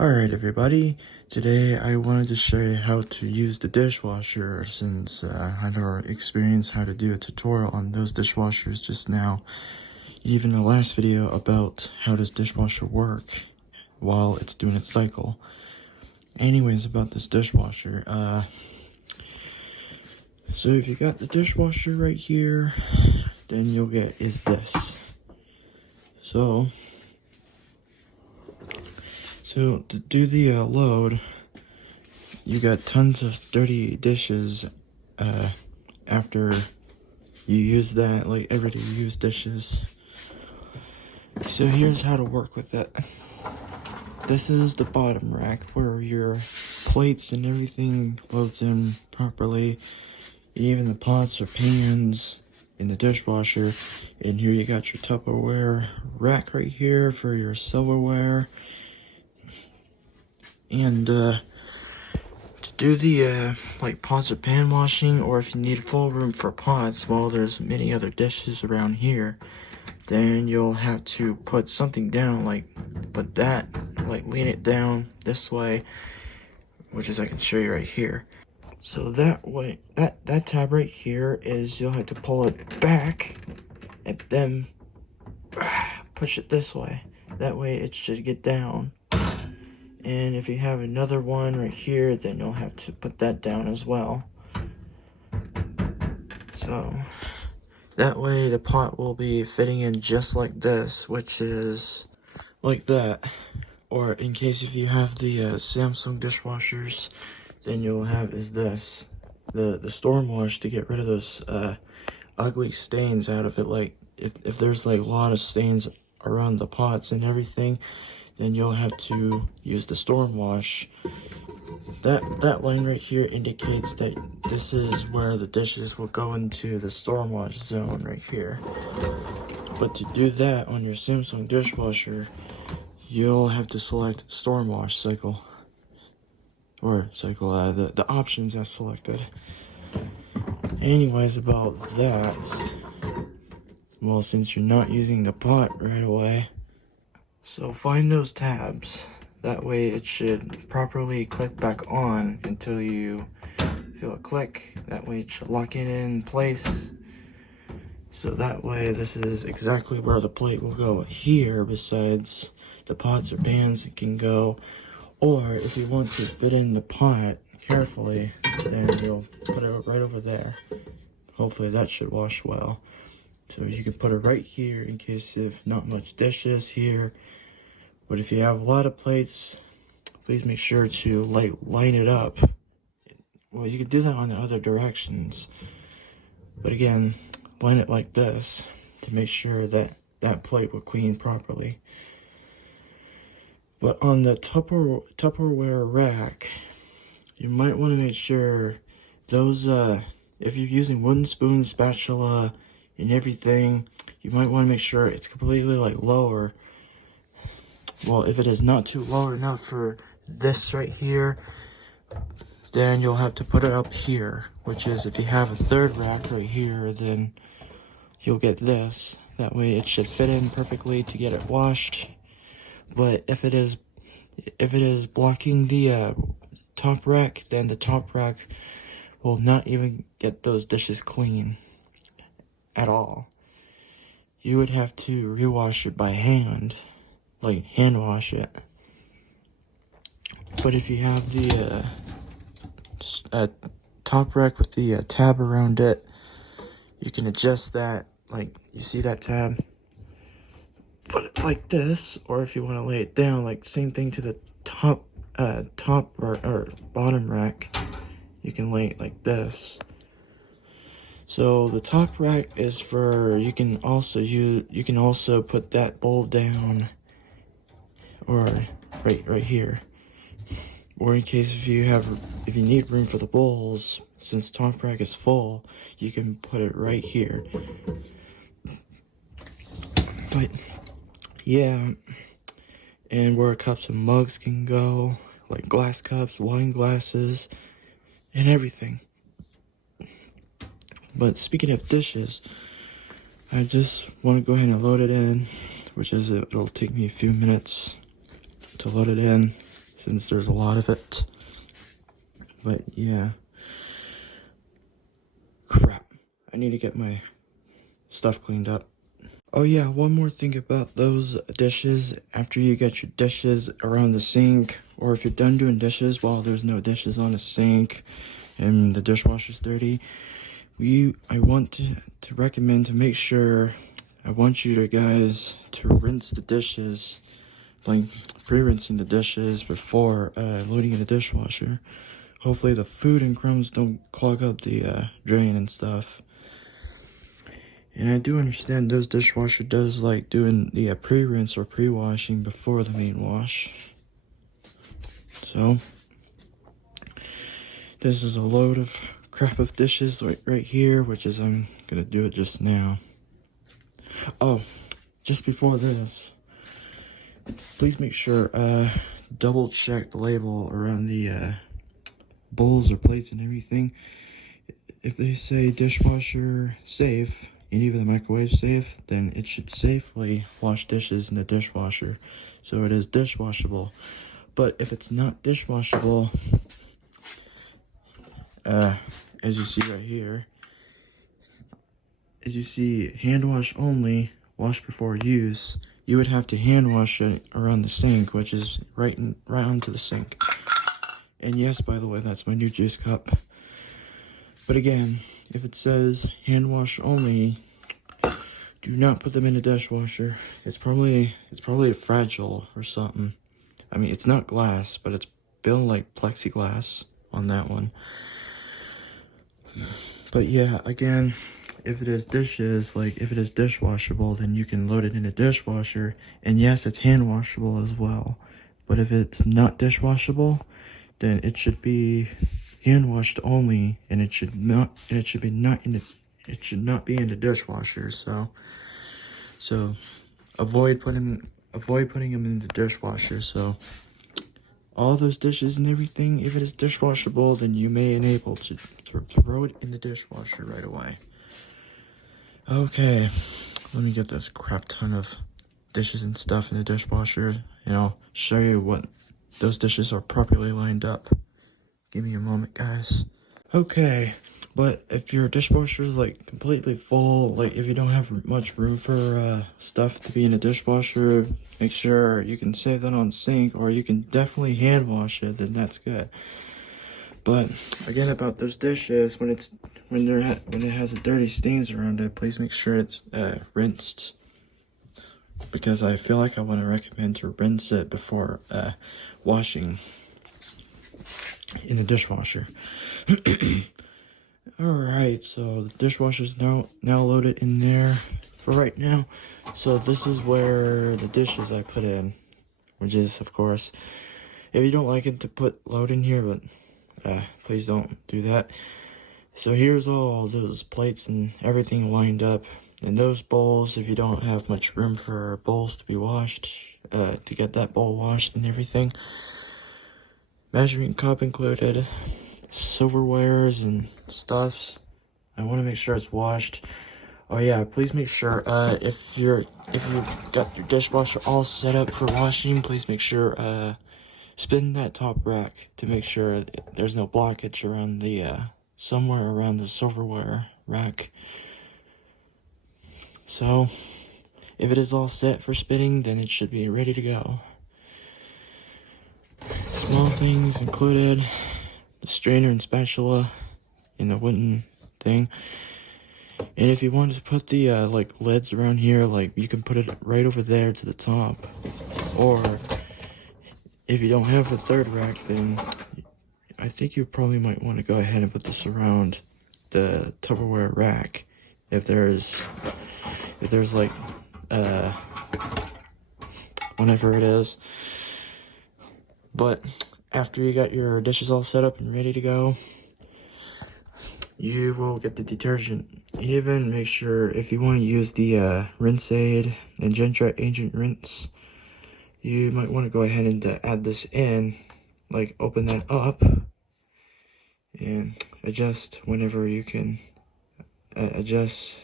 Alright everybody, today I wanted to show you how to use the dishwasher since I've already experienced how to do a tutorial on those dishwashers just now. Even the last video about how does dishwasher work while it's doing its cycle. Anyways, about this dishwasher, so if you got the dishwasher right here, then you'll get is this. So to do the load, you got tons of dirty dishes after you use that, like everybody use dishes. So here's how to work with it. This is the bottom rack where your plates and everything loads in properly, even the pots or pans in the dishwasher. And here you got your Tupperware rack right here for your silverware. And to do the like pots or pan washing, or if you need full room for pots while there's many other dishes around here, then you'll have to put something down, like put that, like lean it down this way, which is I can show you right here. So that way, that tab right here is you'll have to pull it back and then push it this way. That way it should get down. And if you have another one right here, then you'll have to put that down as well. So that way the pot will be fitting in just like this, which is like that. Or in case if you have the Samsung dishwashers, then you'll have is this, the storm wash to get rid of those ugly stains out of it. Like if there's like a lot of stains around the pots and everything, then you'll have to use the storm wash. That line right here indicates that this is where the dishes will go into the storm wash zone right here. But to do that on your Samsung dishwasher, you'll have to select storm wash cycle. Or cycle, the options are selected. Anyways, about that, well, since you're not using the pot right away, so find those tabs. That way it should properly click back on until you feel it click. That way it should lock it in place. So that way this is exactly where the plate will go here, besides the pots or pans it can go. Or if you want to fit in the pot carefully, then you'll put it right over there. Hopefully that should wash well. So you can put it right here in case if not much dishes here. But if you have a lot of plates, please make sure to like line it up. Well, you can do that on the other directions. But again, line it like this to make sure that that plate will clean properly. But on the Tupperware rack, you might want to make sure those, if you're using wooden spoon, spatula, and everything, you might want to make sure it's completely like lower. Well, if it is not too low enough for this right here, then you'll have to put it up here, which is if you have a third rack right here, then you'll get this. That way it should fit in perfectly to get it washed. But if it is blocking the top rack, then the top rack will not even get those dishes clean at all. You would have to rewash it by hand, like hand wash it. But if you have the top rack with the tab around it, you can adjust that. Like you see that tab, put it like this, or if you want to lay it down, like same thing to the top or bottom rack, you can lay it like this. So the top rack is for, you can also put that bowl down, or right here, or in case if you need room for the bowls, since top rack is full, you can put it right here. But yeah, and where cups and mugs can go, like glass cups, wine glasses, and everything. But speaking of dishes, I just want to go ahead and load it in, which is it'll take me a few minutes to load it in. since there's a lot of it. But yeah. Crap. I need to get my stuff cleaned up. Oh yeah, one more thing about those dishes. After you get your dishes around the sink, or if you're done doing dishes while there's no dishes on the sink and the dishwasher's dirty, I want to recommend to make sure, I want you guys to rinse the dishes, like pre-rinsing the dishes before loading in the dishwasher. Hopefully the food and crumbs don't clog up the drain and stuff. And I do understand this dishwasher does like doing the pre-rinse or pre-washing before the main wash. So, this is a load of crap of dishes right here, which is I'm gonna do it just now. Oh, just before this, please make sure, double check the label around the bowls or plates and everything. If they say dishwasher safe, and even the microwave safe, then it should safely wash dishes in the dishwasher. So it is dishwashable. But if it's not dishwashable, as you see right here, as you see hand wash only, wash before use, you would have to hand wash it around the sink, which is right onto the sink. And yes, by the way, that's my new juice cup. But again, if it says hand wash only, do not put them in the dishwasher. It's probably fragile or something. I mean, it's not glass, but it's built like plexiglass on that one. But yeah, again, if it is dishes, like if it is dishwashable, then you can load it in a dishwasher. And yes, it's hand washable as well. But if it's not dishwashable, then it should be hand washed only, and it should not be in the dishwasher. So avoid putting them in the dishwasher. So all those dishes and everything, if it is dishwashable, then you may enable to throw it in the dishwasher right away. Okay, let me get this crap ton of dishes and stuff in the dishwasher, and I'll show you what those dishes are properly lined up. Give me a moment, guys. Okay, but if your dishwasher is like completely full, like if you don't have much room for stuff to be in a dishwasher, make sure you can save that on sink, or you can definitely hand wash it, then that's good. But again, about those dishes, when it has dirty stains around it, please make sure it's rinsed, because I feel like I want to recommend to rinse it before washing in the dishwasher. Alright, so the dishwasher's now loaded in there for right now. So this is where the dishes I put in, which is, of course, if you don't like it to put load in here, but please don't do that. So here's all those plates and everything lined up. And those bowls, if you don't have much room for bowls to be washed, to get that bowl washed and everything. Measuring cup included, silverwares and stuffs. I want to make sure it's washed. Oh yeah, please make sure, if you got your dishwasher all set up for washing, please make sure, spin that top rack to make sure there's no blockage around the, somewhere around the silverware rack. So, if it is all set for spinning, then it should be ready to go. Small things included, the strainer and spatula in the wooden thing. And if you wanted to put the, like, lids around here, like, you can put it right over there to the top. Or, if you don't have a third rack, then I think you probably might want to go ahead and put this around the Tupperware rack. If there's like, whenever it is. But after you got your dishes all set up and ready to go, you will get the detergent. Even make sure, if you want to use the rinse aid and Gentra agent rinse, you might want to go ahead and add this in, like open that up and adjust whenever you can. Adjust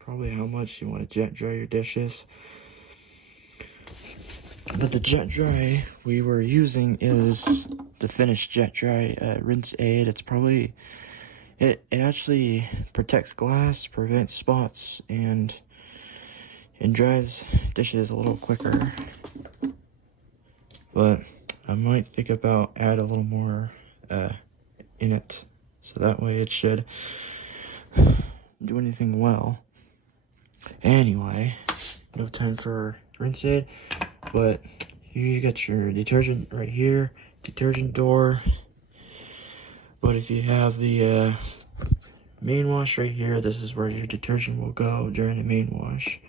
probably how much you want to jet dry your dishes. But the jet dry we were using is the finished jet dry rinse aid. It's probably it actually protects glass, prevents spots, and dries dishes a little quicker. But I might think about add a little more in it, so that way it should do anything well. Anyway, no time for rinse aid, but here you got your detergent right here, detergent door. But if you have the main wash right here, this is where your detergent will go during the main wash.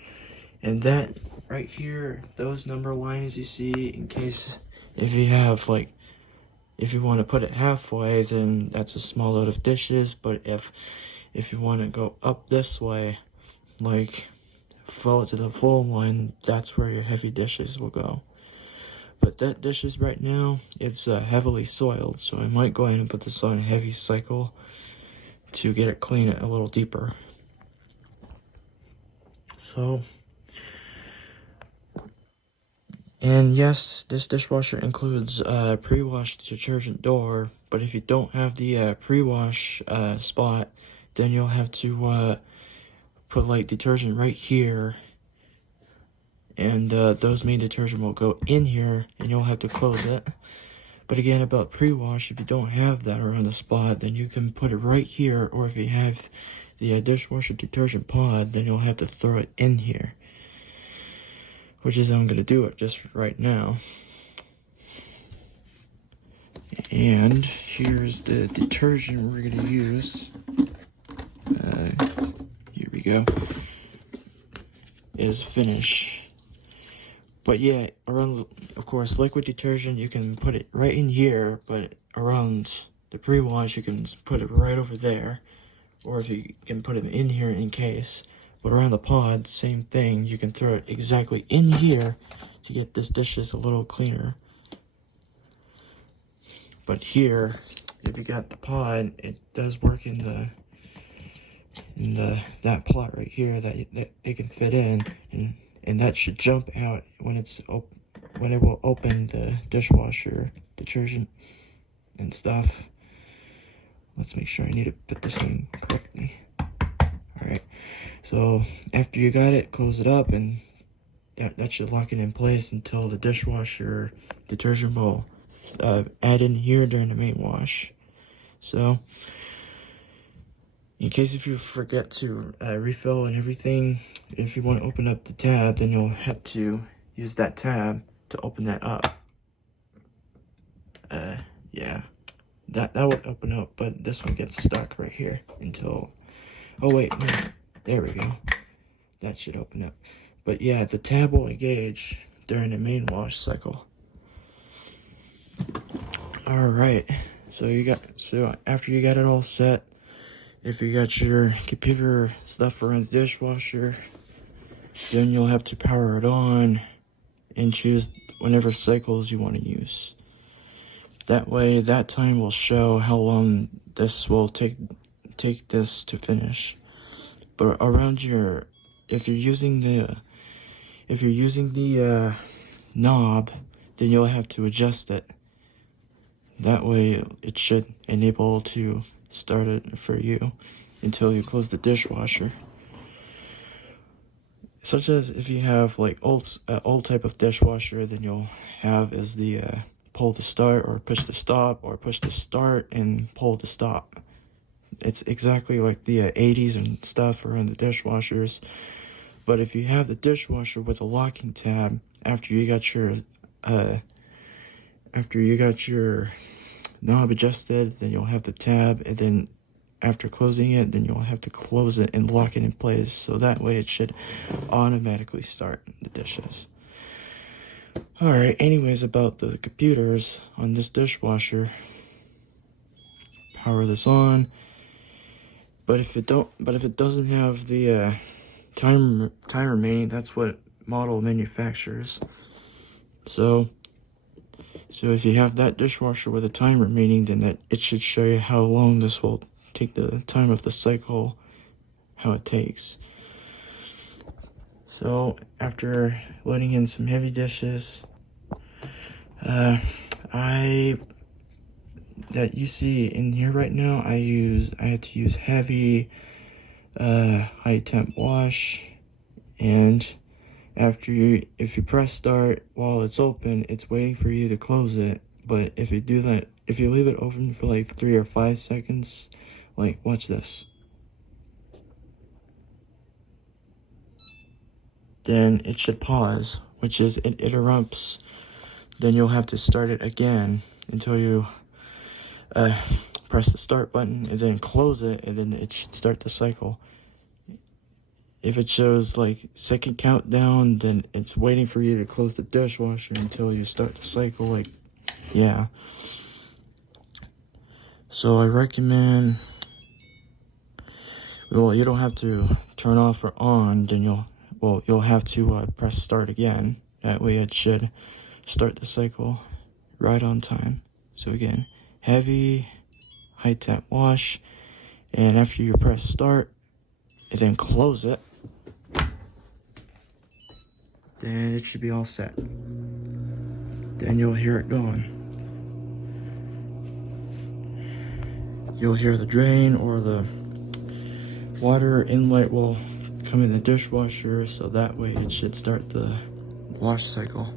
And that right here, those number lines you see, in case if you have like, if you want to put it halfway, then that's a small load of dishes. But if you want to go up this way, like full to the full one, that's where your heavy dishes will go. But that dishes right now, it's heavily soiled, so I might go ahead and put this on a heavy cycle to get it clean a little deeper. So, and yes, this dishwasher includes pre-wash detergent door, but if you don't have the pre-wash spot, then you'll have to put like detergent right here, and those main detergent will go in here, and you'll have to close it. But again, about pre-wash, if you don't have that around the spot, then you can put it right here, or if you have the dishwasher detergent pod, then you'll have to throw it in here, which is how I'm going to do it just right now. And here's the detergent we're going to use. Here we go. Is finish. But yeah, around, of course, liquid detergent, you can put it right in here, but around the pre-wash, you can put it right over there. Or if you can put it in here in case. But around the pod, same thing, you can throw it exactly in here to get this dishes a little cleaner. But here, if you got the pod, it does work in that plot right here that it can fit in, and that should jump out when when it will open the dishwasher detergent and stuff. Let's make sure I need to put this in correctly. Alright, so after you got it, close it up, and that should lock it in place until the dishwasher detergent will add in here during the main wash. So in case if you forget to refill and everything, if you want to open up the tab, then you'll have to use that tab to open that up. Yeah, that would open up, but this one gets stuck right here until, oh wait, no, there we go. That should open up. But yeah, the tab will engage during the main wash cycle. Alright, so after you got it all set, if you got your computer stuff around the dishwasher, then you'll have to power it on and choose whatever cycles you want to use. That way, that time will show how long this will take this to finish. But around if you're using the knob, then you'll have to adjust it. That way, it should enable to start it for you until you close the dishwasher. Such as if you have like old type of dishwasher, then you'll have is the pull to start or push to stop, or push to start and pull to stop. It's exactly like the 80s and stuff around the dishwashers. But if you have the dishwasher with a locking tab, after you got your knob adjusted, then you'll have the tab, and then after closing it, then you'll have to close it and lock it in place, so that way it should automatically start the dishes. Alright, anyways, about the computers on this dishwasher, power this on. But if it doesn't have the time remaining, that's what model manufactures. So if you have that dishwasher with a time remaining, then it should show you how long this will take, the time of the cycle, how it takes. So after letting in some heavy dishes, I that you see in here right now, I had to use heavy high temp wash, and if you press start while it's open, it's waiting for you to close it. But if you do that, if you leave it open for like 3 or 5 seconds, like watch this, then it should pause, which is it interrupts. Then you'll have to start it again until you press the start button and then close it, and then it should start the cycle. If it shows like second countdown, then it's waiting for you to close the dishwasher until you start the cycle. Like, yeah. So I recommend, well, you don't have to turn off or on, then you'll have to press start again. That way it should start the cycle right on time. So again, heavy high temp wash, and after you press start and then close it, then it should be all set. Then you'll hear it going. You'll hear the drain or the water inlet will come in the dishwasher, so that way it should start the wash cycle.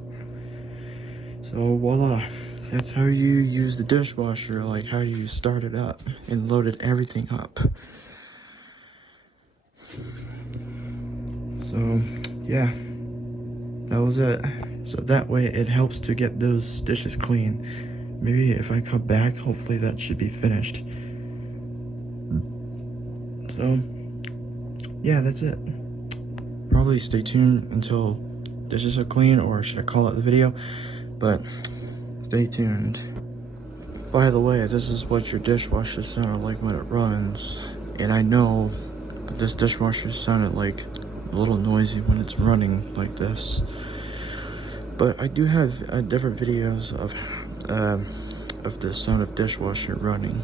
So voila, that's how you use the dishwasher, like how you start it up and loaded everything up. So yeah, that was it. So that way it helps to get those dishes clean. Maybe if I come back, hopefully that should be finished. So yeah, that's it. Probably stay tuned until dishes are clean, or should I call it the video? But stay tuned. By the way, this is what your dishwasher sounded like when it runs. And I know that this dishwasher sounded like a little noisy when it's running like this. But I do have different videos of the sound of dishwasher running.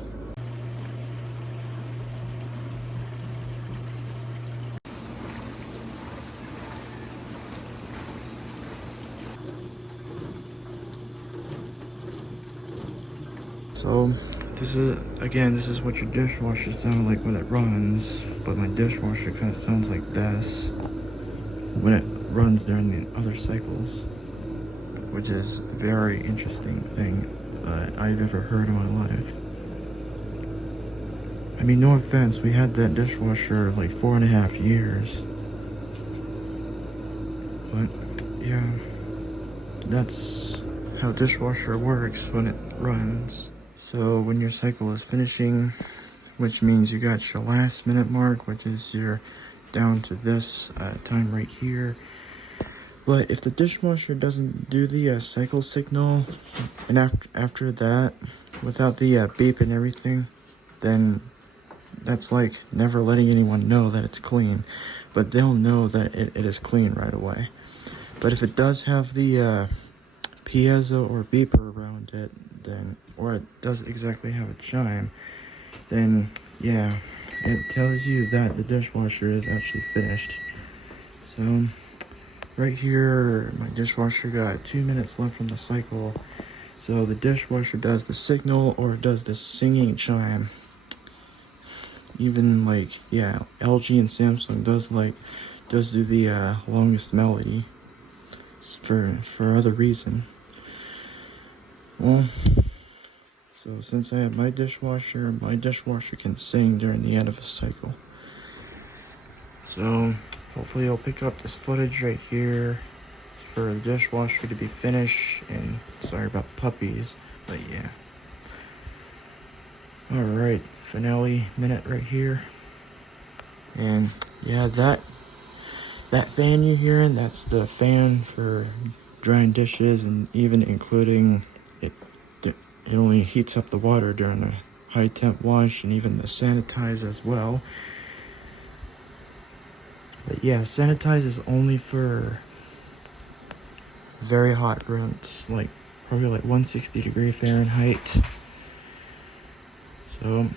So this is what your dishwasher sounds like when it runs, but my dishwasher kind of sounds like this when it runs during the other cycles, which is a very interesting thing I've ever heard in my life. I mean, no offense, we had that dishwasher like 4.5 years, but yeah, that's how dishwasher works when it runs. So when your cycle is finishing, which means you got your last minute mark, which is you're down to this time right here. But if the dishwasher doesn't do the cycle signal, and after that, without the beep and everything, then that's like never letting anyone know that it's clean. But they'll know that it is clean right away. But if it does have the piezo or beeper around it, then, or it doesn't exactly have a chime, then yeah, it tells you that the dishwasher is actually finished. So right here, my dishwasher got 2 minutes left from the cycle. So the dishwasher does the signal or does the singing chime. Even like, yeah, LG and Samsung does do the longest melody for other reason. Well, so since I have my dishwasher can sing during the end of a cycle. So hopefully I'll pick up this footage right here for the dishwasher to be finished, and sorry about the puppies, but yeah. Alright, finale minute right here. And yeah, that fan you hearing, that's the fan for drying dishes, and even including it only heats up the water during the high temp wash, and even the sanitize as well. But yeah, sanitize is only for very hot rooms, like probably like 160 degree Fahrenheit. So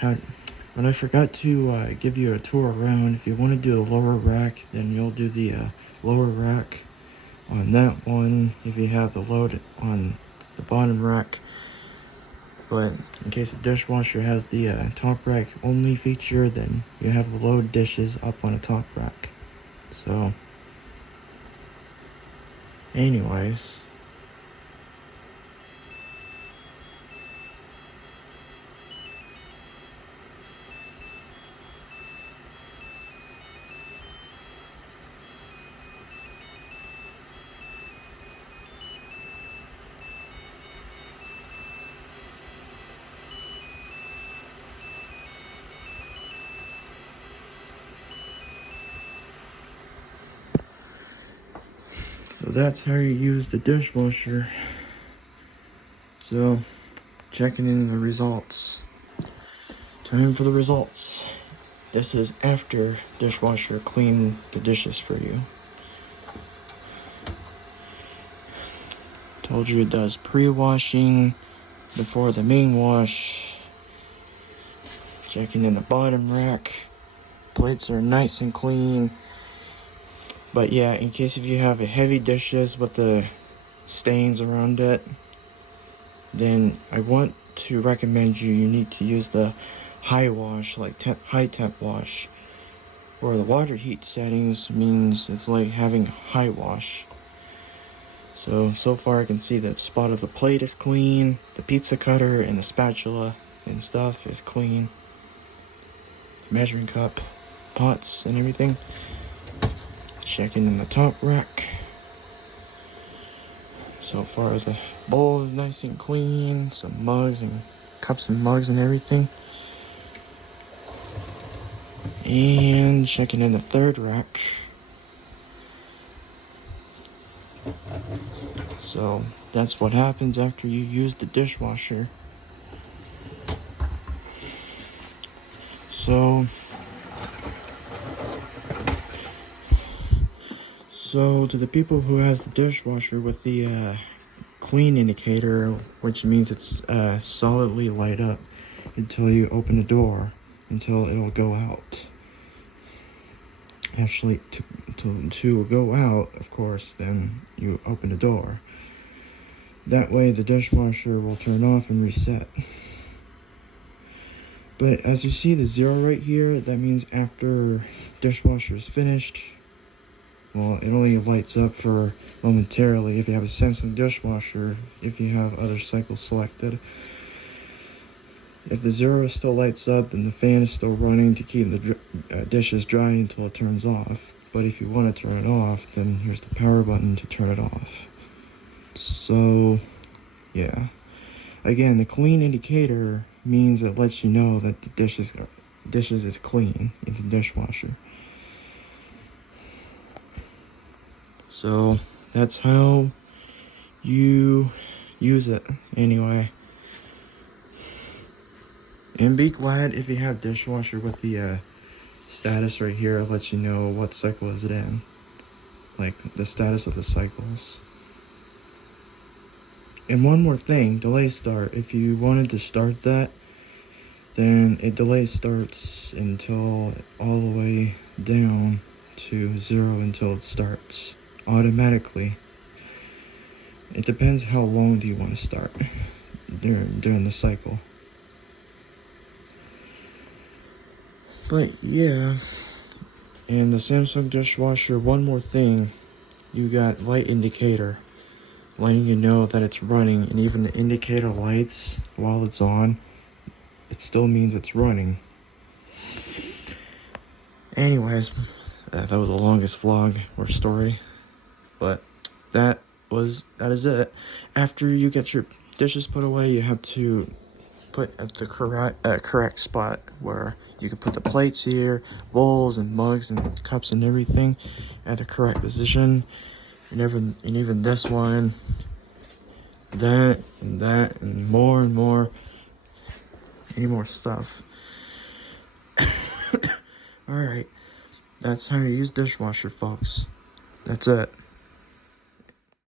when I forgot to give you a tour around, if you want to do a lower rack, then you'll do the lower rack on that one if you have the load on the bottom rack. But in case the dishwasher has the top rack only feature, then you have the load dishes up on a top rack. So anyways, so that's how you use the dishwasher. So checking in the results. Time for the results. This is after dishwasher cleaned the dishes for you. Told you it does pre-washing before the main wash. Checking in the bottom rack. Plates are nice and clean. But yeah, in case if you have heavy dishes with the stains around it, then I want to recommend you need to use the high wash, like high temp wash, where the water heat settings means it's like having high wash. So far I can see the spot of the plate is clean, the pizza cutter and the spatula and stuff is clean, measuring cup, pots and everything. Checking in the top rack. So far as the bowl is nice and clean, some mugs and cups and mugs and everything. And checking in the third rack. So that's what happens after you use the dishwasher. So to the people who has the dishwasher with the clean indicator, which means it's solidly light up until you open the door, until it'll go out. Actually, to go out, of course, then you open the door. That way the dishwasher will turn off and reset. But as you see the 0 right here, that means after dishwasher is finished. Well, it only lights up for momentarily if you have a Samsung dishwasher, if you have other cycles selected. If the 0 still lights up, then the fan is still running to keep the dishes dry until it turns off. But if you want to turn it off, then here's the power button to turn it off. So, yeah. Again, the clean indicator means it lets you know that the dishes is clean in the dishwasher. So that's how you use it anyway. And be glad if you have dishwasher with the status right here. It lets you know what cycle is it in, like the status of the cycles. And one more thing, delay start. If you wanted to start that, then it delay starts until all the way down to 0 until it starts automatically. It depends how long do you want to start during the cycle. But yeah, and the Samsung dishwasher, one more thing, you got light indicator, letting you know that it's running, and even the indicator lights while it's on, it still means it's running. Anyways, that was the longest vlog or story, but that is it. After you get your dishes put away, you have to put at the correct spot where you can put the plates here, bowls and mugs and cups and everything at the correct position, and even this one, that and more and more, any more stuff. All right, that's how you use dishwasher, folks. That's it.